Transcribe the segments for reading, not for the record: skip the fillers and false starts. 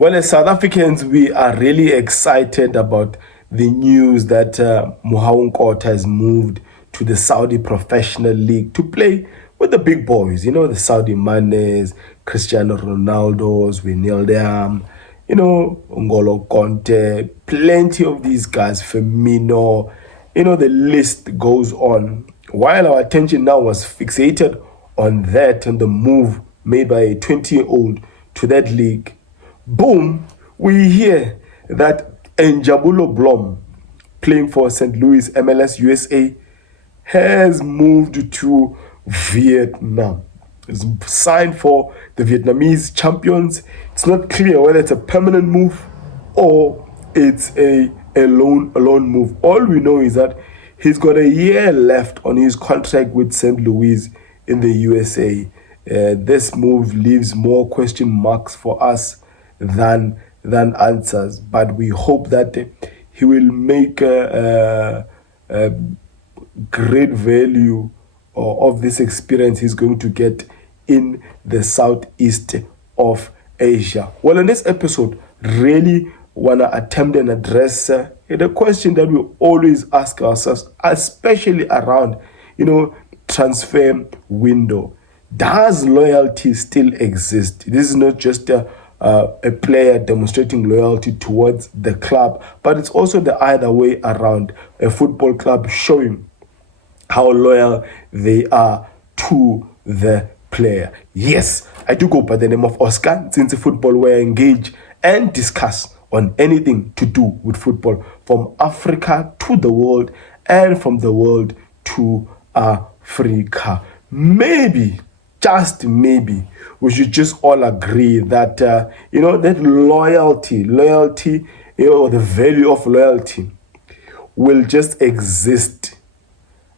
Well, as South Africans, we are really excited about the news that Mohaung Kota has moved to the Saudi Professional League to play with the big boys. You know, the Saudi Manes, Cristiano Ronaldo's, Wijnaldum, you know, Ngolo Conte, plenty of these guys, Firmino, you know, the list goes on. While our attention now was fixated on that and the move made by a 20-year-old to that league, boom, we hear that Njabulo Blom, playing for St. Louis MLS USA, has moved to Vietnam. It's signed for the Vietnamese champions. It's not clear whether it's a permanent move or it's a loan move. All we know is that he's got a year left on his contract with St. Louis in the USA. This move leaves more question marks for us than answers, but we hope that he will make a great value of this experience he's going to get in the southeast of Asia. Well, in this episode, really want to attempt and address the question that we always ask ourselves, especially around, you know, transfer window. Does loyalty still exist? This is not just a player demonstrating loyalty towards the club, but it's also the other way around. A football club showing how loyal they are to the player. Yes, I do go by the name of Oscar, since football where I engage and discuss on anything to do with football, from Africa to the world and from the world to Africa. Maybe, just maybe, we should just all agree that, that loyalty, you know, the value of loyalty will just exist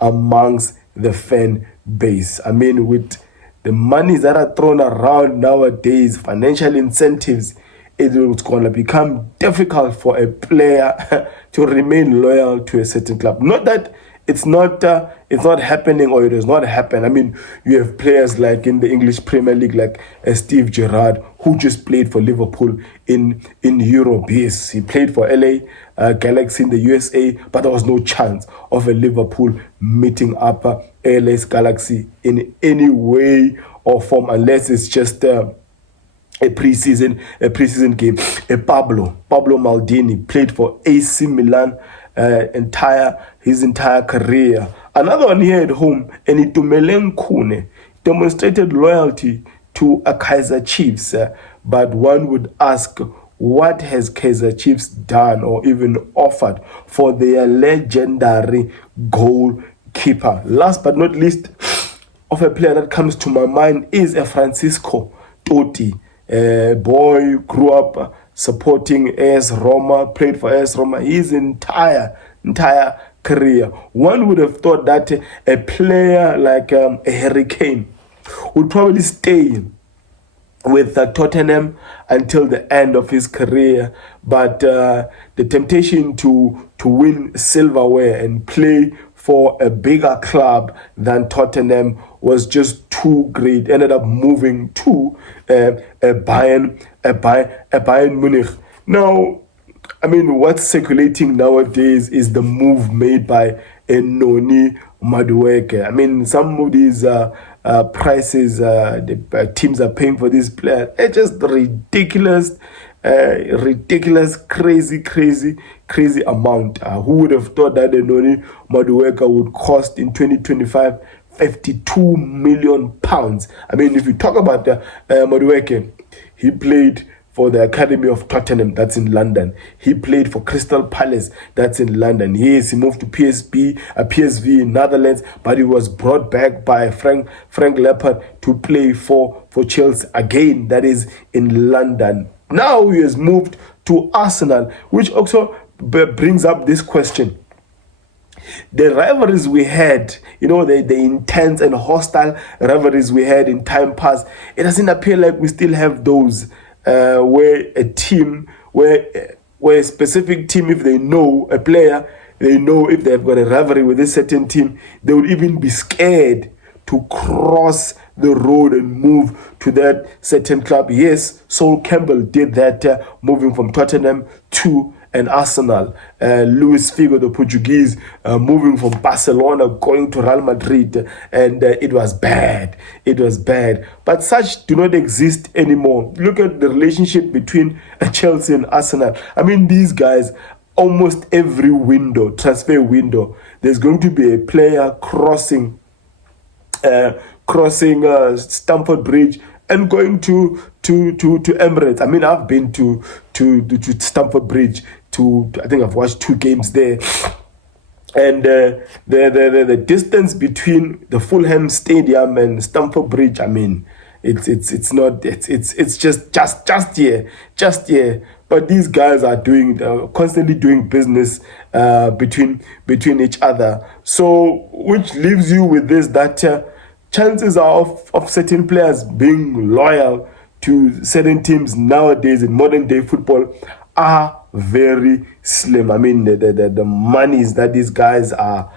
amongst the fan base. I mean, with the monies that are thrown around nowadays, financial incentives, it's going to become difficult for a player to remain loyal to a certain club. Not that it's not happening or it does not happen. I mean, you have players like in the English Premier League, like Steve Gerrard, who just played for Liverpool in Europe. Yes, he played for LA Galaxy in the USA, but there was no chance of a Liverpool meeting up LA's Galaxy in any way or form, unless it's just a preseason game. Pablo Maldini played for AC Milan his entire career. Another one here at home, Enitumelen Kune, demonstrated loyalty to a Kaizer Chiefs, but one would ask, what has Kaizer Chiefs done or even offered for their legendary goalkeeper? Last but not least, of a player that comes to my mind is a Francisco Totti. Boy grew up supporting AS Roma, played for AS Roma his entire career. One would have thought that a player like a Harry Kane would probably stay with Tottenham until the end of his career, but the temptation to win silverware and play for a bigger club than Tottenham was just too great. Ended up moving to Bayern Munich. Now, I mean, what's circulating nowadays is the move made by Noni Madueke. I mean, some of these prices the teams are paying for these players are just ridiculous, crazy amount. Who would have thought that the Noni Madueke would cost in 2025 52 million pounds? I mean, if you talk about Madueke, he played for the Academy of Tottenham, that's in London. He played for Crystal Palace, that's in London. Yes, he moved to PSV in Netherlands, but he was brought back by Frank Lampard to play for Chelsea again, that is in London. Now he has moved to Arsenal, which also brings up this question. The rivalries we had, you know, the intense and hostile rivalries we had in time past, it doesn't appear like we still have those. Where a specific team, if they know a player, they know if they've got a rivalry with a certain team, they would even be scared to to cross the road and move to that certain club. Yes, Sol Campbell did that, moving from Tottenham to an Arsenal. Luis Figo, the Portuguese, moving from Barcelona, going to Real Madrid, and it was bad. It was bad. But such do not exist anymore. Look at the relationship between Chelsea and Arsenal. I mean, these guys, almost every window, transfer window, there's going to be a player crossing Stamford Bridge and going to Emirates. I mean, I've been to Stamford Bridge. I think I've watched 2 games there, and the distance between the Fulham Stadium and Stamford Bridge, I mean, it's just here. But these guys are constantly doing business between each other. So, which leaves you with this, that chances are of certain players being loyal to certain teams nowadays in modern day football are very slim. I mean, the monies that these guys are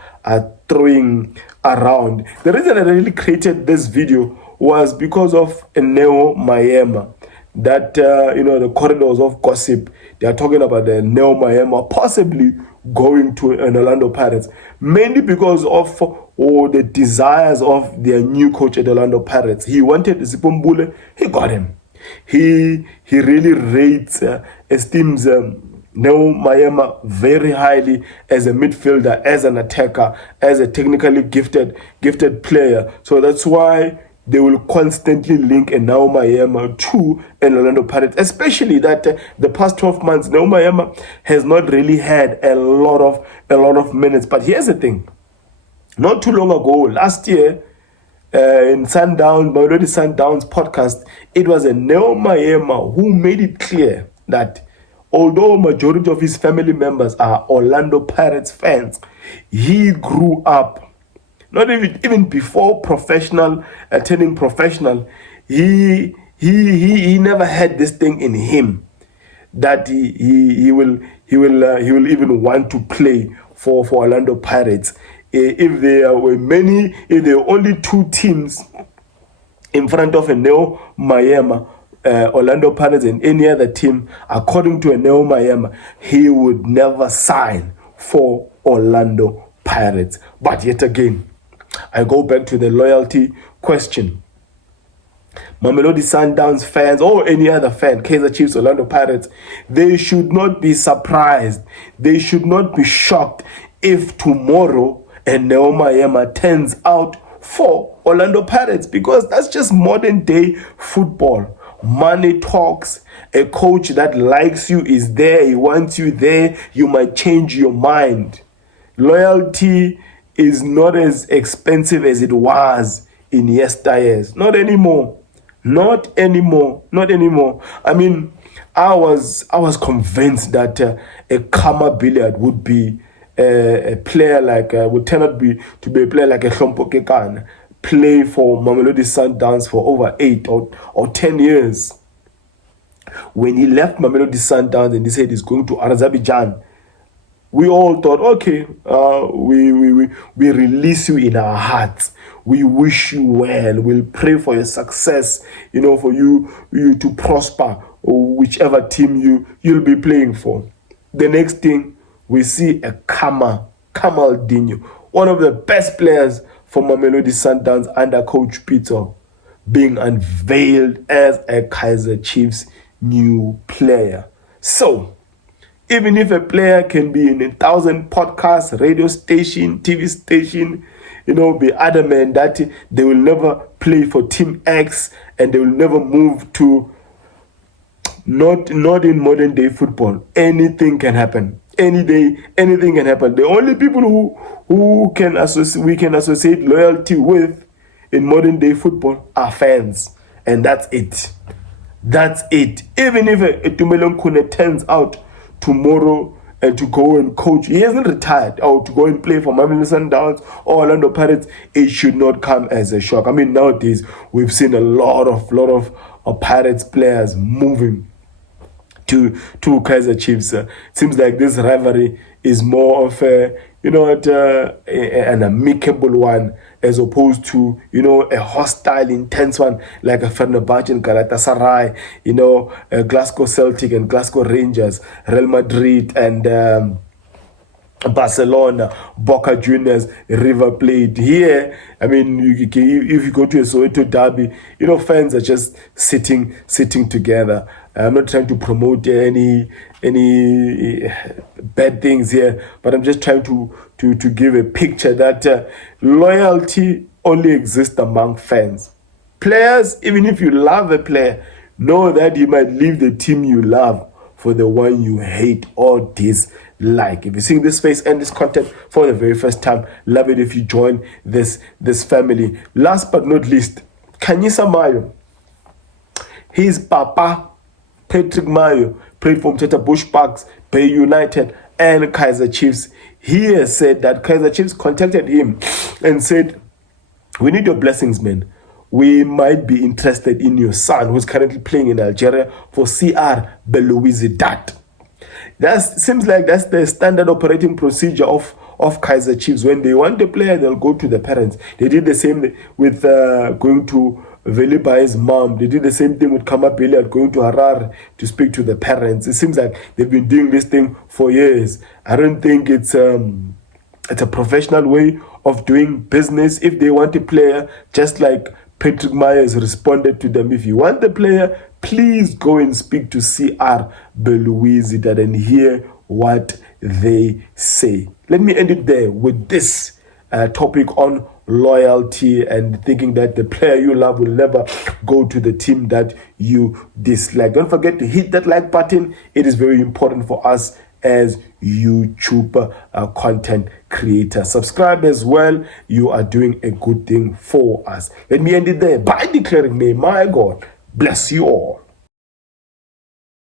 throwing around. The reason I really created this video was because of Neo Maema. That, the corridors of gossip, they are talking about the Neo Maema possibly going to an Orlando Pirates, mainly because of the desires of their new coach at Orlando Pirates. He wanted Zipumbule, he got him. He really rates, esteems Neo Maema very highly as a midfielder, as an attacker, as a technically gifted player. So that's why they will constantly link a Neo Maema to an Orlando Pirates, especially that the past 12 months, Neo Maema has not really had a lot of minutes. But here's the thing. Not too long ago, last year, in Mamelodi Sundowns podcast, it was a Neo Maema who made it clear that although majority of his family members are Orlando Pirates fans, he grew up, not even before turning professional, he never had this thing in him that he will even want to play for Orlando Pirates. If there were only 2 teams in front of a Neo Maema, Orlando Pirates and any other team, according to a Neo Maema, he would never sign for Orlando Pirates. But yet again, I go back to the loyalty question. Mamelodi Sundowns fans or any other fan, Kaizer Chiefs, Orlando Pirates, they should not be surprised. They should not be shocked if tomorrow a Neo Maema turns out for Orlando Pirates, because that's just modern day football. Money talks. A coach that likes you is there. He wants you there. You might change your mind. Loyalty is not as expensive as it was in yesteryears. Not anymore. I mean, I was convinced that a Kama Billiard would be a player like would turn out to be a player like a Hlompo Kekana, play for Mamelodi Sundowns for over 8 or 10 years. When he left Mamelodi Sundowns and he said he's going to Azerbaijan, we all thought, okay, we release you in our hearts. We wish you well. We'll pray for your success, for you to prosper, or whichever team you'll be playing for. The next thing, we see a Kamaldinho, one of the best players for Mamelodi Sundowns under Coach Peter, being unveiled as a Kaizer Chiefs new player. So, even if a player can be in 1,000 podcasts, radio station, TV station, be adamant that they will never play for Team X and they will never move to, not in modern day football. Anything can happen. Any day, anything can happen. The only people who we can associate loyalty with in modern day football are fans. And that's it. Even if Itumelong Kune turns out tomorrow and to go and coach, he hasn't retired, or to go and play for Mamelodi Sundowns or Orlando Pirates, it should not come as a shock. I mean, nowadays we've seen a lot of Pirates players moving to Kaizer Chiefs. Seems like this rivalry is more of an amicable one as opposed to, you know, a hostile, intense one like a Fenerbahce and Galatasaray, you know, Glasgow Celtic and Glasgow Rangers, Real Madrid and Barcelona, Boca Juniors, River Plate. Here, I mean, if you go to a Soweto derby, you know, fans are just sitting together. I'm not trying to promote any bad things here, but I'm just trying to give a picture that loyalty only exists among fans. Players, even if you love a player, know that you might leave the team you love for the one you hate or dislike. If you're seeing this face and this content for the very first time, love it if you join this family. Last but not least, Kanyisa Mayo. His papa, Patrick Mayo, played for Mteta Bush Parks, Bay United, and Kaizer Chiefs. He has said that Kaizer Chiefs contacted him and said, "We need your blessings, man. We might be interested in your son, who's currently playing in Algeria for CR Belouizdad." That seems like that's the standard operating procedure of Kaizer Chiefs. When they want a player, they'll go to the parents. They did the same with going to Velibai's mom. They did the same thing with Kamapeli going to Harar to speak to the parents. It seems like they've been doing this thing for years. I don't think it's a professional way of doing business. If they want a player, just like Patrick Myers responded to them, if you want the player, please go and speak to CR Belouizdad and hear what they say. Let me end it there with this topic on loyalty and thinking that the player you love will never go to the team that you dislike. Don't forget to hit that like button. It is very important for us as YouTube content creators. Subscribe as well. You are doing a good thing for us. Let me end it there by declaring, may my God bless you all.